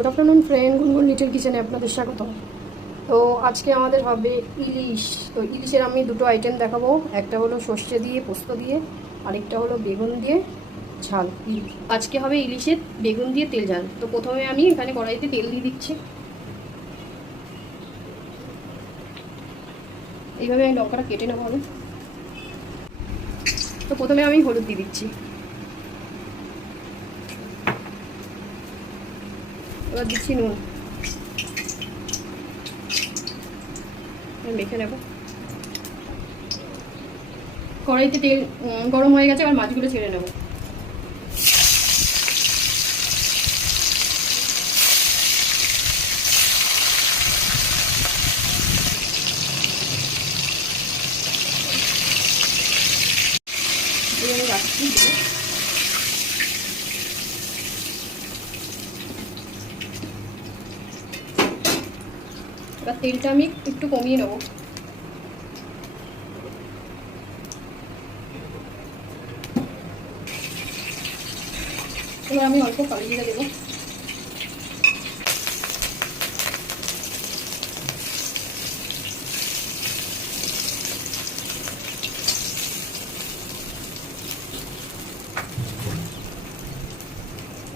Good afternoon friend, গুনগুন little কিচেনে আপনাদের স্বাগত। তো আজকে আমাদের হবে ইলিশ। তো ইলিশের আমি দুটো আইটেম দেখাবো, একটা হলো সর্ষে দিয়ে পোস্ত দিয়ে, আরেকটা হলো বেগুন দিয়ে ঝাল। আজকে হবে ইলিশের বেগুন দিয়ে তেল ঝাল। তো প্রথমে আমি এখানে কড়াইতে তেল দিয়ে দিচ্ছি। এইভাবে আমি লঙ্কাটা কেটে নেবো আমি। তো প্রথমে আমি হলুদ দিয়ে দিচ্ছি, এবার দিচ্ছি নুন, মেখে নেব। কড়াইতে তেল গরম হয়ে গেছে, এবার মাছগুলো ছেড়ে নেব। আমি রাখছি, এবার তেলটা আমি একটু কমিয়ে নেব। এবার আমি অল্প কালো জিরা দেবো।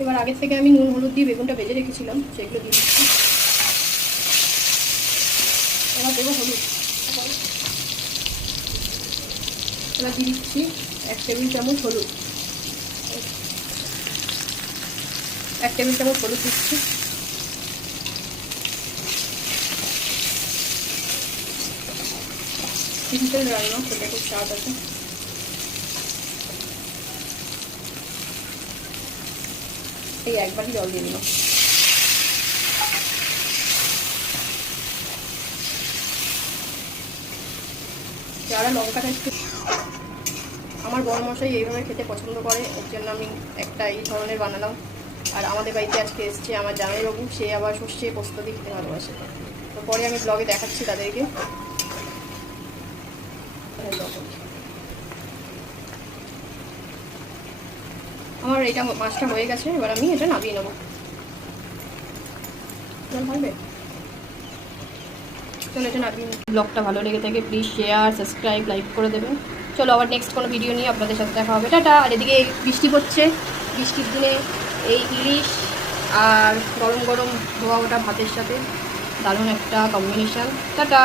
এবার আগের থেকে আমি নুন হলুদ দিয়ে বেগুনটা ভেজে রেখেছিলাম, সেগুলো দিয়ে দিচ্ছি। এবার দেবো হলুদ, এবার দিয়ে দিচ্ছি 1 টেবিল চামচ হলুদ, 1 টেবিল চামচ হলুদ দিচ্ছি। সিম্পল রান্না, সেটা খুব স্বাদ আছে। এই একবারই জল দিয়ে দিলাম। যারা লঙ্কাটা একটু, আমার বড় মশাই এইভাবে খেতে পছন্দ করে, এর জন্য আমি একটা এই ধরনের বানালাম। আর আমাদের বাড়িতে আজকে এসছে আমার জামাইবাবু, সে আবার সর্ষে পোস্ত দিয়ে খেতে ভালোবাসে। তো পরে আমি ব্লগে দেখাচ্ছি তাদেরকে। আমার এটা মাছটা হয়ে গেছে, এবার আমি এটা নামিয়ে নেবো। ভালো চলো এটা নামিয়ে। ব্লগটা ভালো লেগে থাকে প্লিজ শেয়ার, সাবস্ক্রাইব, লাইক করে দেবেন। চলো আবার নেক্সট কোনো ভিডিও নিয়ে আপনাদের সাথে দেখা হবে। টাটা। আর এদিকে বৃষ্টি পড়ছে, বৃষ্টির দিনে এই ইলিশ আর গরম গরম ধোয়া ওঠা ভাতের সাথে দারুণ একটা কম্বিনেশান। টাটা।